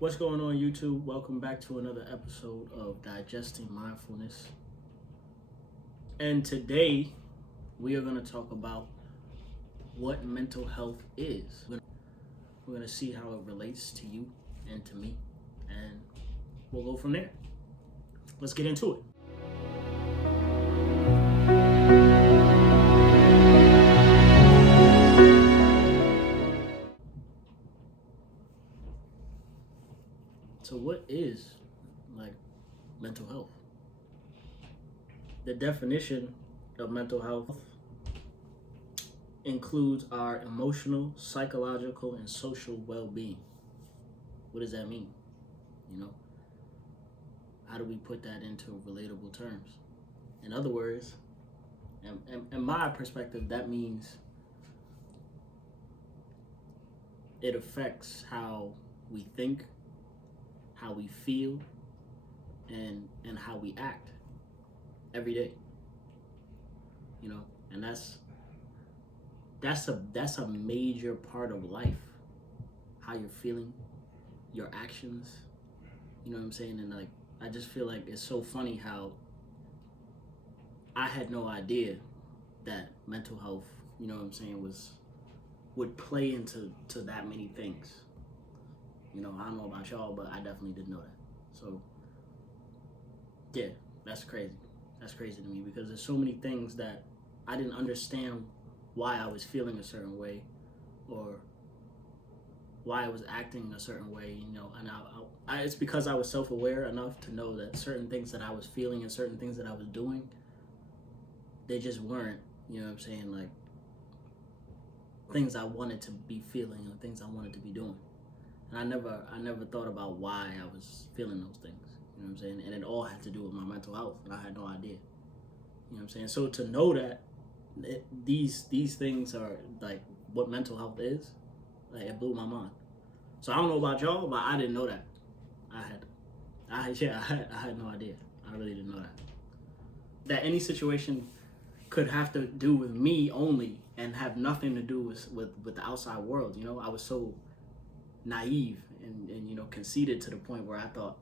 What's going on, YouTube? Welcome back to another episode of Digesting Mindfulness. And today we are going to talk about what mental health is. We're going to see how it relates to you and to me, and we'll go from there. Let's get into it. So what is mental health? The definition of mental health includes our emotional, psychological, and social well-being. What does that mean? How do we put that into relatable terms? In other words, in my perspective, that means it affects how we think, how we feel, and how we act every day. And that's a major part of life. How you're feeling, your actions. You know what I'm saying? And I just feel like it's so funny how I had no idea that mental health, you know what I'm saying, would play into that many things. I don't know about y'all, but I definitely didn't know that. So, yeah, that's crazy. That's crazy to me because there's so many things that I didn't understand why I was feeling a certain way or why I was acting a certain way, and it's because I was self-aware enough to know that certain things that I was feeling and certain things that I was doing, they just weren't, things I wanted to be feeling or things I wanted to be doing. And I never thought about why I was feeling those things. You know what I'm saying? And it all had to do with my mental health, and I had no idea. You know what I'm saying? So to know that these things are like what mental health is, it blew my mind. So I don't know about y'all, but I didn't know that. I had no idea. I really didn't know that. That any situation could have to do with me only and have nothing to do with the outside world. I was so naive and conceited to the point where I thought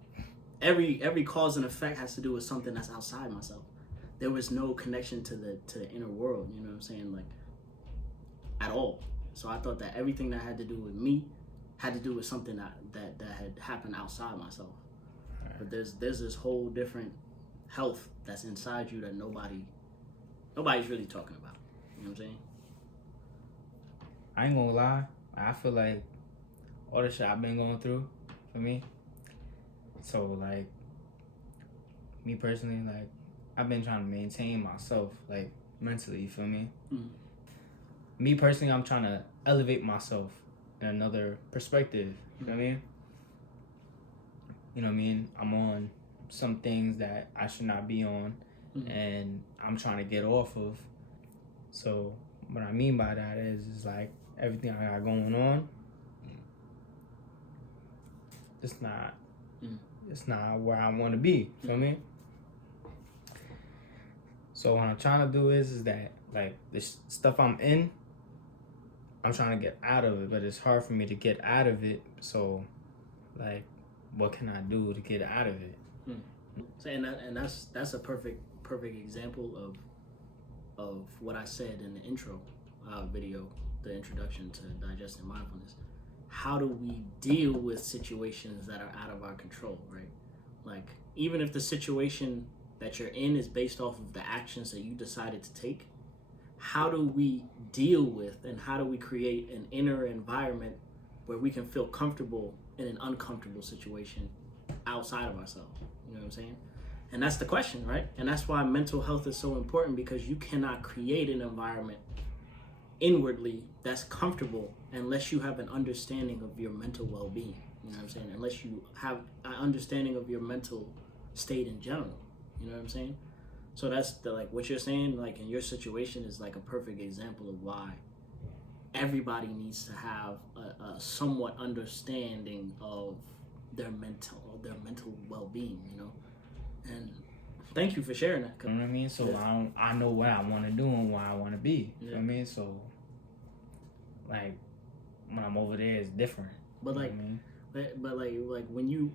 every cause and effect has to do with something that's outside myself. There was no connection to the inner world, you know what I'm saying, at all. So I thought that everything that had to do with me had to do with something that had happened outside myself. But there's this whole different health that's inside you that nobody's really talking about. You know what I'm saying? I ain't gonna lie, I feel like all the shit I've been going through, for me. So me personally, I've been trying to maintain myself, mentally, you feel me? Mm-hmm. Me personally, I'm trying to elevate myself in another perspective, you feel me? You know what I mean? I'm on some things that I should not be on, and I'm trying to get off of. So what I mean by that is everything I got going on, it's not where I want to be, feel me? So what I'm trying to do is that the stuff I'm in, I'm trying to get out of it, but it's hard for me to get out of it. So what can I do to get out of it? So, and that's a perfect example of what I said in the intro video, the introduction to Digesting Mindfulness. How do we deal with situations that are out of our control, right? Even if the situation that you're in is based off of the actions that you decided to take, how do we deal with and how do we create an inner environment where we can feel comfortable in an uncomfortable situation outside of ourselves? You know what I'm saying? And that's the question, right? And that's why mental health is so important, because you cannot create an environment inwardly that's comfortable unless you have an understanding of your mental well-being. You know what I'm saying? Unless you have an understanding of your mental state in general. You know what I'm saying? So that's what you're saying, in your situation is a perfect example of why everybody needs to have a somewhat understanding of their mental well-being, And thank you for sharing that. You know what I mean? So yeah. I know what I want to do and where I want to be. You know what I mean? So when I'm over there, it's different. But you know what I mean? But like when you,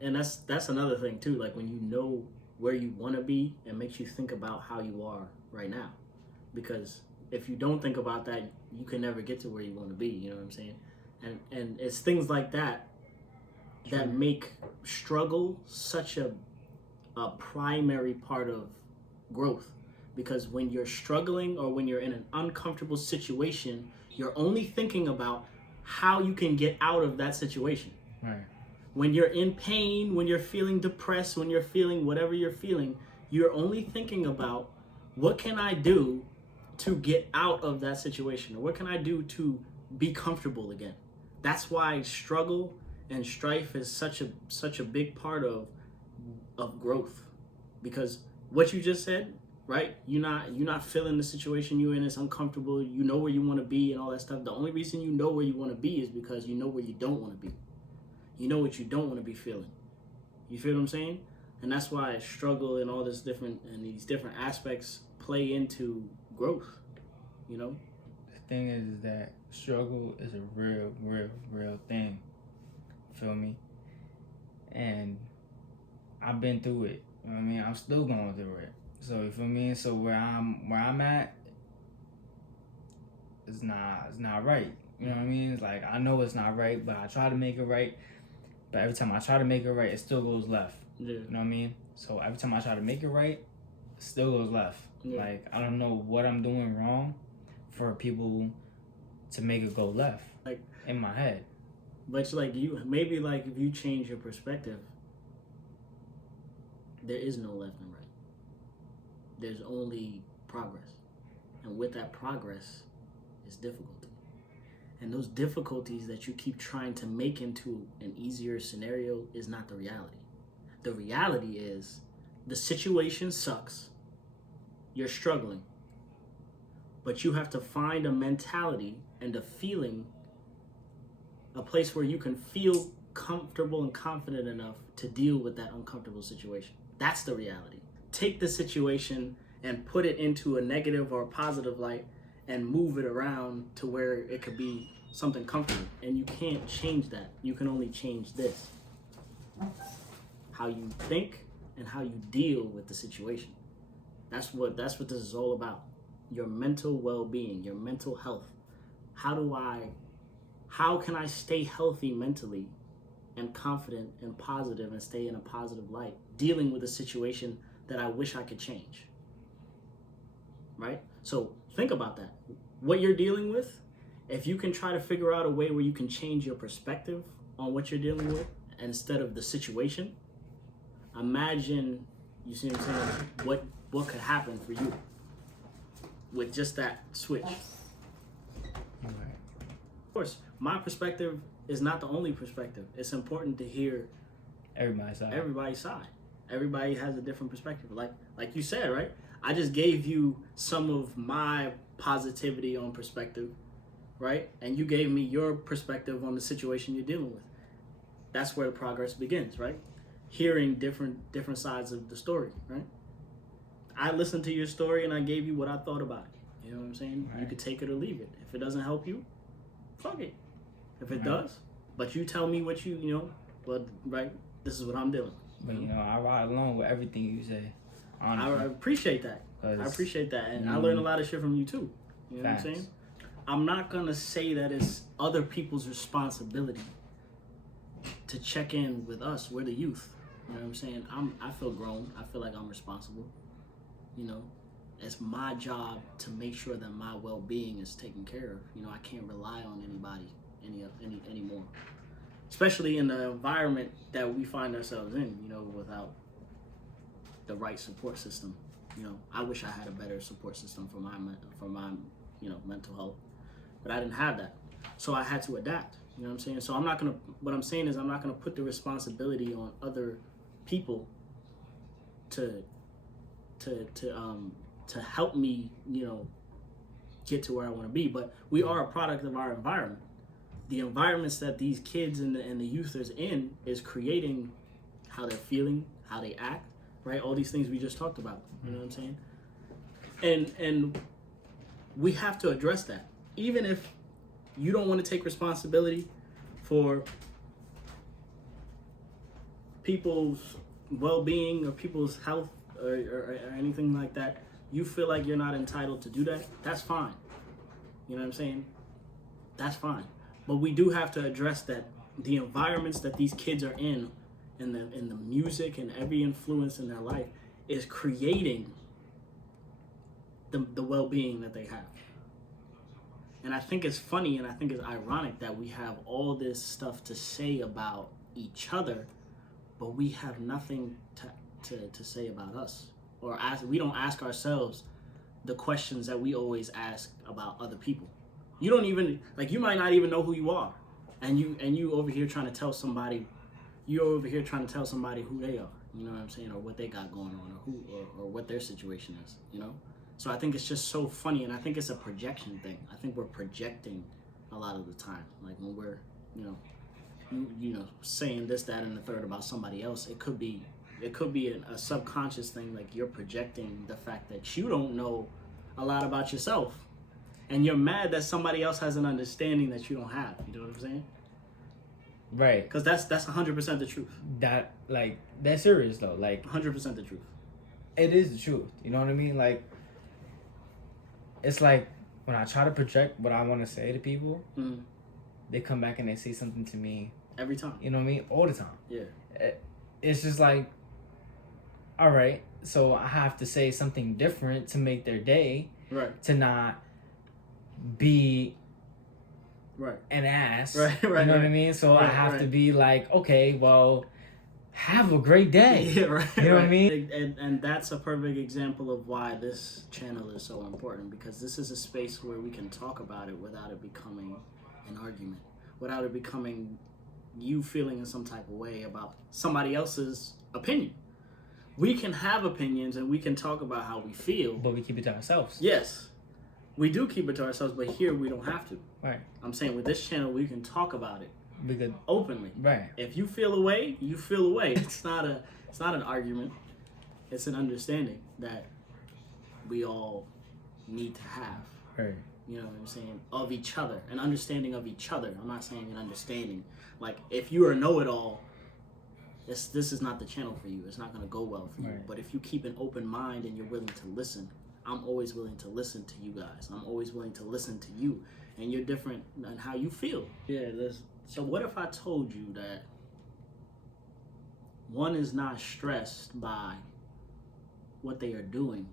and that's another thing too. Like when you know where you want to be, it makes you think about how you are right now, because if you don't think about that, you can never get to where you want to be. You know what I'm saying? And it's things like that that make struggle such a primary part of growth, because when you're struggling or when you're in an uncomfortable situation, you're only thinking about how you can get out of that situation. Right. When you're in pain, when you're feeling depressed, when you're feeling whatever you're feeling, you're only thinking about what can I do to get out of that situation, or what can I do to be comfortable again. That's why struggle and strife is such a big part of growth, because what you just said, right? You're not feeling the situation you're in. It's uncomfortable. You know where you want to be and all that stuff. The only reason you know where you want to be is because you know where you don't want to be. You know what you don't want to be feeling. You feel what I'm saying? And that's why struggle and all this different and these different aspects play into growth. You know. The thing is that struggle is a real thing. Feel me? And I've been through it. You know what I mean? I'm still going through it. So you feel me? So where I'm at, it's not right. You know what I mean? It's like I know it's not right, but I try to make it right. But every time I try to make it right, it still goes left. Yeah. You know what I mean? So every time I try to make it right, it still goes left. Yeah. Like I don't know what I'm doing wrong for people to make it go left. Like in my head. But like maybe if you change your perspective, there is no left and right. There's only progress. And with that progress is difficulty. And those difficulties that you keep trying to make into an easier scenario is not the reality. The reality is the situation sucks. You're struggling. But you have to find a mentality and a feeling, a place where you can feel comfortable and confident enough to deal with that uncomfortable situation. That's the reality. Take the situation and put it into a negative or a positive light and move it around to where it could be something comfortable. And you can't change that. You can only change this. How you think and how you deal with the situation. That's what this is all about. Your mental well-being, your mental health. How can I stay healthy mentally and confident and positive and stay in a positive light, dealing with a situation that I wish I could change? Right? So think about that. What you're dealing with, if you can try to figure out a way where you can change your perspective on what you're dealing with instead of the situation, imagine, you see what I'm saying, what could happen for you with just that switch. Right. Of course, my perspective is not the only perspective. It's important to hear Everybody's side. Everybody has a different perspective. Like you said, right? I just gave you some of my positivity on perspective, right? And you gave me your perspective on the situation you're dealing with. That's where the progress begins, right? Hearing different sides of the story, right? I listened to your story and I gave you what I thought about it. You know what I'm saying? Right. You could take it or leave it. If it doesn't help you, fuck it. If it does, but you tell me what you know, but right, this is what I'm doing. But I ride along with everything you say. Honestly. I appreciate that. I appreciate that, and I learned a lot of shit from you too. You know what I'm saying? I'm not gonna say that it's other people's responsibility to check in with us. We're the youth. You know what I'm saying? I feel grown. I feel like I'm responsible. You know, it's my job to make sure that my well-being is taken care of. I can't rely on anybody anymore, especially in the environment that we find ourselves in. Without the right support system. I wish I had a better support system for my mental health, but I didn't have that, so I had to adapt. You know what I'm saying? So what I'm saying is I'm not gonna put the responsibility on other people to help me, get to where I want to be. But we are a product of our environment. The environments that these kids and the youth is in is creating how they're feeling, how they act, right? All these things we just talked about. You know what I'm saying? And we have to address that. Even if you don't want to take responsibility for people's well-being or people's health or anything like that, you feel like you're not entitled to do that, that's fine. You know what I'm saying? That's fine. But we do have to address that the environments that these kids are in the music and every influence in their life is creating the well-being that they have. And I think it's funny and I think it's ironic that we have all this stuff to say about each other, but we have nothing to say about us. Or we don't ask ourselves the questions that we always ask about other people. You don't even, like, you might not even know who you are. And you over here trying to tell somebody, you're over here trying to tell somebody who they are. You know what I'm saying? Or what they got going on, or what their situation is, you know? So I think it's just so funny, and I think it's a projection thing. I think we're projecting a lot of the time. Like when we're, you know, saying this, that, and the third about somebody else, it could be a subconscious thing. Like you're projecting the fact that you don't know a lot about yourself, and you're mad that somebody else has an understanding that you don't have. You know what I'm saying? Right. Because that's 100% the truth. That's serious though. Like 100% the truth. It is the truth. You know what I mean? Like, it's like when I try to project what I want to say to people, they come back and they say something to me every time. You know what I mean? All the time. Yeah. It's just like, all right, so I have to say something different to make their day, right? To not be an ass, right? You know what I mean? So I have to be like, okay, well, have a great day. Yeah, right. You know what I mean? And that's a perfect example of why this channel is so important, because this is a space where we can talk about it without it becoming an argument, without it becoming you feeling in some type of way about somebody else's opinion. We can have opinions and we can talk about how we feel, but we keep it to ourselves. Yes, we do keep it to ourselves, but here we don't have to. Right. I'm saying with this channel we can talk about it. We could openly. Right. If you feel away, you feel away. It's not an argument. It's an understanding that we all need to have. Right. You know what I'm saying? Of each other. An understanding of each other. I'm not saying an understanding. Like, if you're a know-it-all, this is not the channel for you. It's not going to go well for you. Right. But if you keep an open mind and you're willing to listen, I'm always willing to listen to you guys. I'm always willing to listen to you. And you're different in how you feel. Yeah, so what if I told you that one is not stressed by what they are doing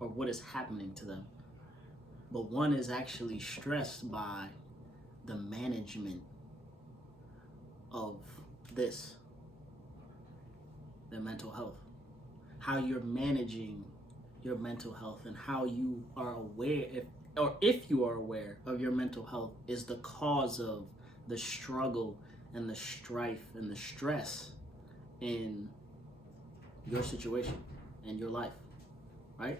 or what is happening to them, but one is actually stressed by the management of their mental health, how you're managing your mental health, and how you are aware, if you are aware of your mental health, is the cause of the struggle and the strife and the stress in your situation and your life, right?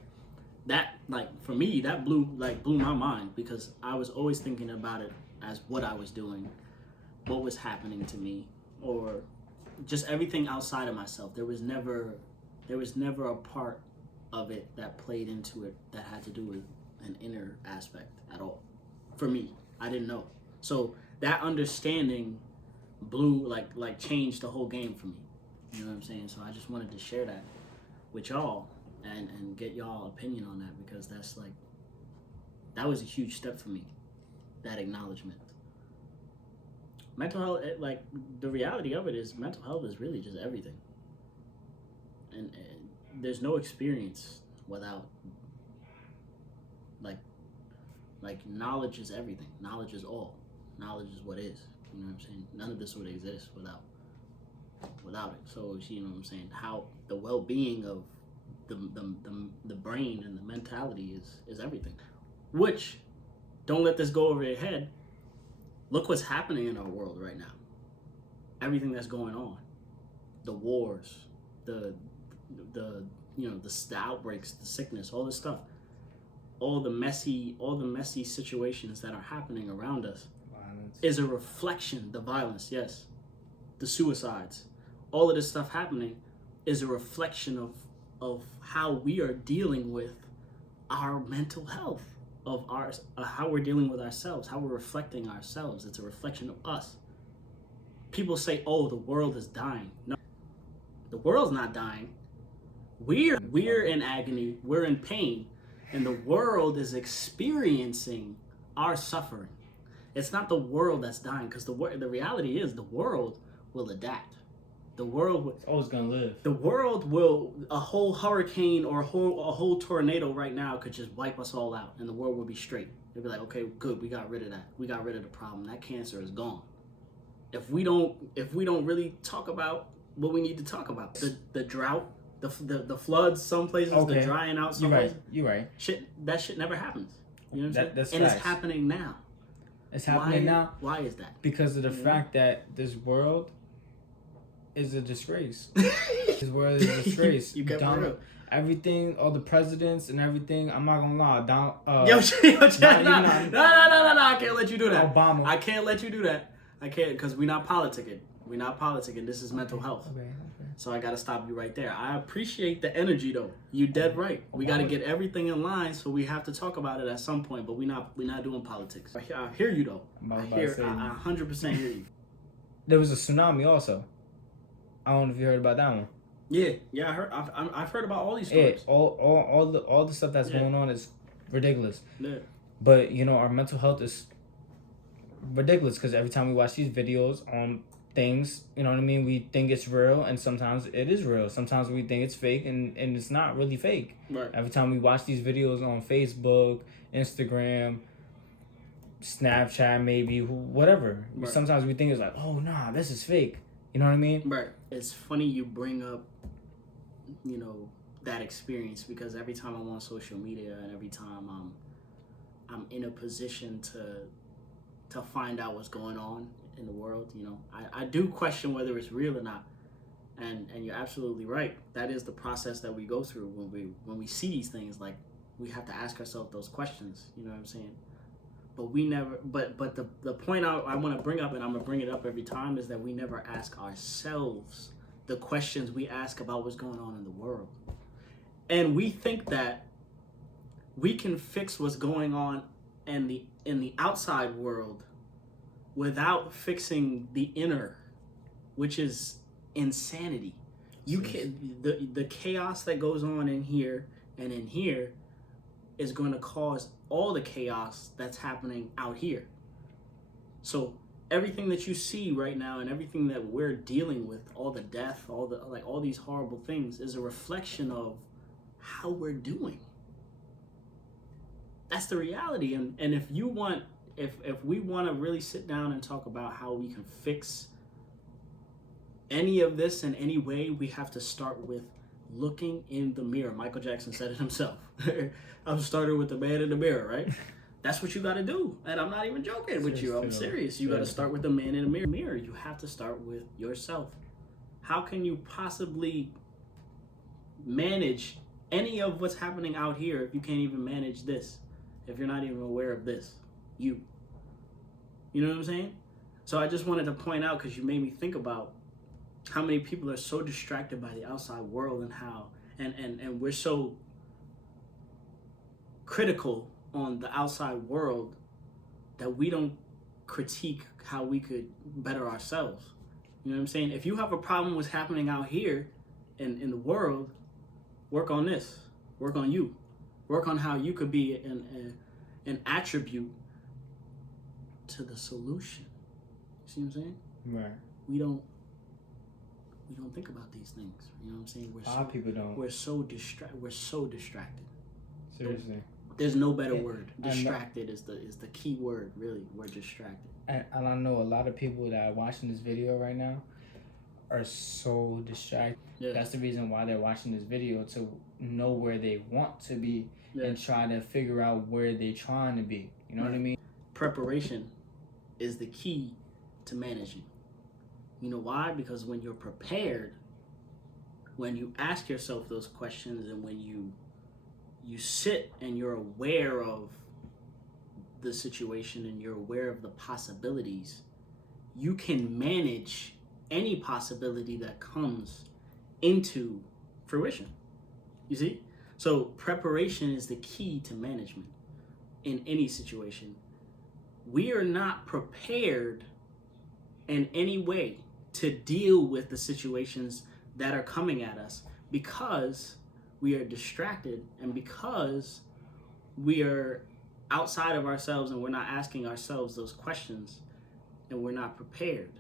That, like, for me, that blew my mind, because I was always thinking about it as what I was doing, what was happening to me, or just everything outside of myself. There was never a part of it that played into it that had to do with an inner aspect at all. For me, I didn't know. So that understanding blew, like changed the whole game for me. You know what I'm saying? So I just wanted to share that with y'all and get y'all opinion on that, because that was a huge step for me, that acknowledgement. Mental health, the reality of it is mental health is really just everything. And there's no experience without, like knowledge is everything. Knowledge is all. Knowledge is what is. You know what I'm saying? None of this would exist without it. So, you know what I'm saying? How the well-being of the brain and the mentality is everything. Which, don't let this go over your head. Look what's happening in our world right now. Everything that's going on. The wars, the outbreaks, the sickness, all this stuff. All the messy situations that are happening around us. Violence. Is a reflection, the violence, yes. The suicides. All of this stuff happening is a reflection of how we are dealing with our mental health, of how we're dealing with ourselves, how we're reflecting ourselves. It's a reflection of us. People say, oh, the world is dying. No, The world's not dying. We're in agony. We're in pain, and the world is experiencing our suffering. It's not the world that's dying, because the reality is the world will adapt. The world It's always gonna live. The world will, a whole hurricane or a whole tornado right now could just wipe us all out, and the world will be straight. They'll be like, okay, good, we got rid of that. We got rid of the problem. That cancer is gone. If we don't really talk about what we need to talk about, the drought, the floods, some places, the drying out, some places. You're right. That shit never happens. You know what I'm saying? That's and facts. it's happening now. It's happening now. Why is that? Because of the fact that this world is a disgrace. This world is a disgrace. You get real. Everything, all the presidents and everything. I'm not gonna lie. No, I can't let you do that. Obama. I can't let you do that. I can't, because we're not politicking. We're not politicking. This is mental health. Okay. So I gotta stop you right there. I appreciate the energy though. You dead right. We gotta get everything in line, so we have to talk about it at some point. But we're not doing politics. I hear you though. I 100% hear you. There was a tsunami also. I don't know if you heard about that one. Yeah, I heard. I've heard about all these stories. Yeah, all the stuff that's going on is ridiculous. Yeah. But our mental health is ridiculous, because every time we watch these videos on things, you know what I mean, we think it's real, and sometimes it is real. Sometimes we think it's fake, and it's not really fake. Right. Every time we watch these videos on Facebook, Instagram, Snapchat, maybe whatever. Right. Sometimes we think it's like, oh nah, this is fake. You know what I mean? Right. It's funny you bring up, that experience, because every time I'm on social media and every time I'm in a position to find out what's going on in the world, I do question whether it's real or not. And you're absolutely right. That is the process that we go through when we see these things. Like, we have to ask ourselves those questions. You know what I'm saying? But we never. But the point I want to bring up, and I'm gonna bring it up every time, is that we never ask ourselves the questions we ask about what's going on in the world. And we think that we can fix what's going on in the outside world without fixing the inner, which is insanity. You can the chaos that goes on in here and in here is going to cause all the chaos that's happening out here. So everything that you see right now and everything that we're dealing with, all the death, all these horrible things, is a reflection of how we're doing. That's the reality. And if we want to really sit down and talk about how we can fix any of this in any way, we have to start with looking in the mirror. Michael Jackson said it himself. I'm starting with the man in the mirror, right? That's what you got to do. And I'm not even joking with you. I'm serious. You got to start with the man in the mirror. You have to start with yourself. How can you possibly manage any of what's happening out here if you can't even manage this? If you're not even aware of this, you know what I'm saying? So I just wanted to point out, because you made me think about how many people are so distracted by the outside world, and how and we're so critical on the outside world that we don't critique how we could better ourselves. You know what I'm saying? If you have a problem with what's happening out here in the world, work on this. Work on you. Work on how you could be an attribute to the solution. You see what I'm saying? Right. We don't think about these things. You know what I'm saying? A lot of people don't. We're so distracted. Seriously. There's no better word. Distracted is the key word, really. We're distracted. And I know a lot of people that are watching this video right now are so distracted. Yeah. That's the reason why they're watching this video, to know where they want to be and try to figure out where they're trying to be. You know what I mean? Preparation is the key to managing. You know why? Because when you're prepared, when you ask yourself those questions, and when you sit and you're aware of the situation and you're aware of the possibilities, you can manage any possibility that comes into fruition. You see? So preparation is the key to management in any situation. We are not prepared in any way to deal with the situations that are coming at us because we are distracted and because we are outside of ourselves and we're not asking ourselves those questions and we're not prepared.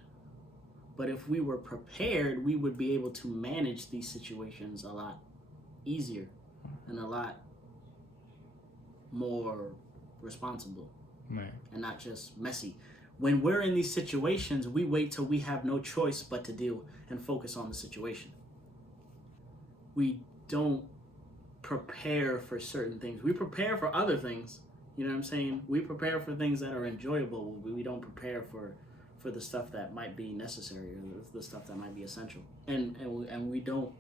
But if we were prepared, we would be able to manage these situations a lot easier and a lot more responsible, right, and not just messy. When we're in these situations, we wait till we have no choice but to deal and focus on the situation. We don't prepare for certain things. We prepare for other things. You know what I'm saying? We prepare for things that are enjoyable. We don't prepare for the stuff that might be necessary or the stuff that might be essential. And we don't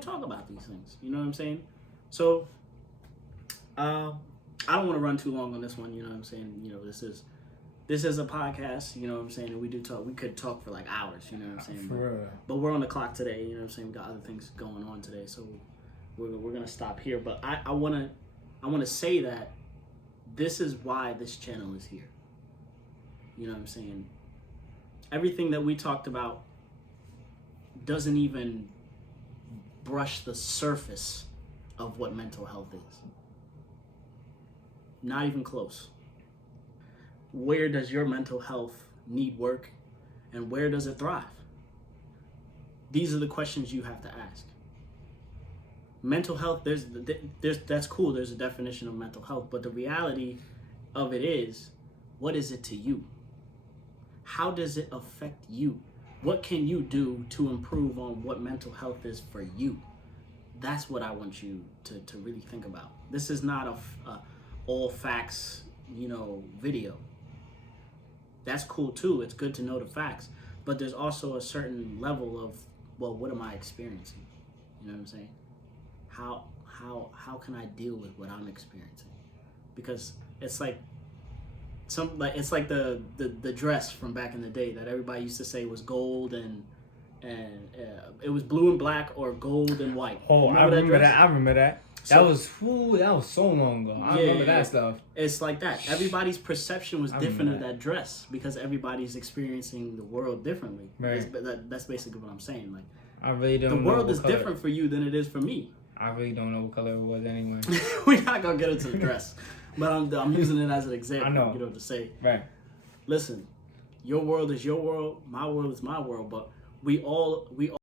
talk about these things. You know what I'm saying? So I don't want to run too long on this one. You know what I'm saying? You know, this is a podcast. You know what I'm saying? And we do talk. We could talk for like hours. You know what I'm saying? But we're on the clock today. You know what I'm saying? We got other things going on today, so we're gonna stop here. But I wanna say that this is why this channel is here. You know what I'm saying? Everything that we talked about doesn't even brush the surface of what mental health is. Not even close. Where does your mental health need work and where does it thrive? These are the questions you have to ask. Mental health, there's that's cool. There's a definition of mental health, but the reality of it is, what is it to you? How does it affect you? What can you do to improve on what mental health is for you? That's what I want you to really think about. This is not a all facts, video. That's cool too. It's good to know the facts, but there's also a certain level of, well, what am I experiencing? You know what I'm saying? How can I deal with what I'm experiencing? Because it's like the dress from back in the day that everybody used to say was gold and it was blue and black or gold and white. Oh, I remember that. That was so long ago. I remember that stuff. It's like that. Everybody's perception was different of that dress because everybody's experiencing the world differently. Right. That's basically what I'm saying. Like, I really don't know. The world is different for you than it is for me. I really don't know what color it was anyway. We're not gonna get into the dress, but I'm using it as an example. I know. You know, to say, right. Listen, your world is your world. My world is my world. But we all